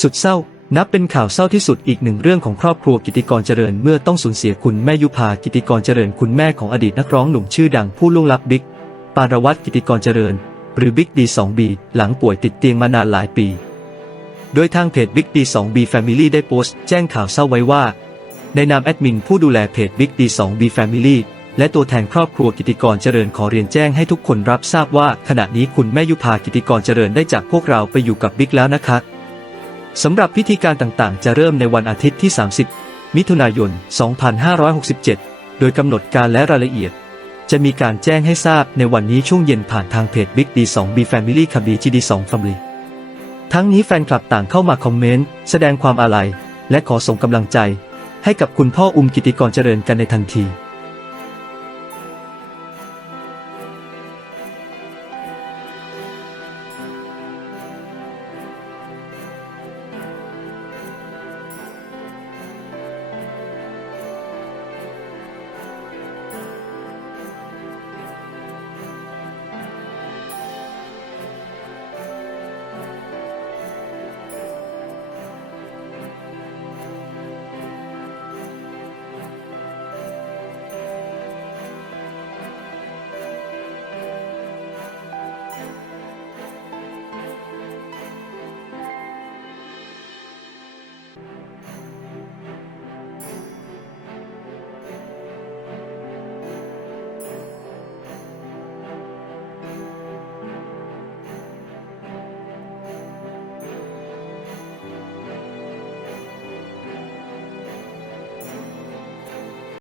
สุดเศร้า นับเป็นข่าวเศร้าที่สุดอีกหนึ่งเรื่องของครอบครัวกิติกรเจริญเมื่อต้องสูญเสียคุณแม่ยุพากิติกรเจริญคุณแม่ของอดีตนักร้องหนุ่มชื่อดังผู้ล่วงลับบิ๊กปารวัตรกิติกรเจริญ หรือบิ๊กดีสองบีหลังป่วยติดเตียงมานานหลายปี โดยทางเพจ Big D2B Family ได้โพสต์แจ้งข่าวเศร้าไว้ว่า ในนามแอดมินผู้ดูแลเพจ Big D2B Family และตัวแทนครอบครัวกิติกรเจริญขอเรียนแจ้งให้ทุกคนรับทราบว่า ขณะนี้คุณแม่ยุพากิติกรเจริญได้จากพวกเราไปอยู่กับบิ๊กแล้วนะคะ สำหรับพิธีการต่างๆ จะเริ่มในวันอาทิตย์ที่ 30 มิถุนายน 2567 โดยกำหนดการและรายละเอียด จะมีการแจ้งให้ทราบในวันนี้ช่วงเย็นผ่านทางเพจ Big D2B Family คับ BGD2 Family ทั้งนี้แฟนคลับต่างเข้ามาคอมเมนต์ แสดงความอาลัย และขอส่งกำลังใจ ให้กับคุณพ่ออุ้มกิติกรเจริญกันในทันที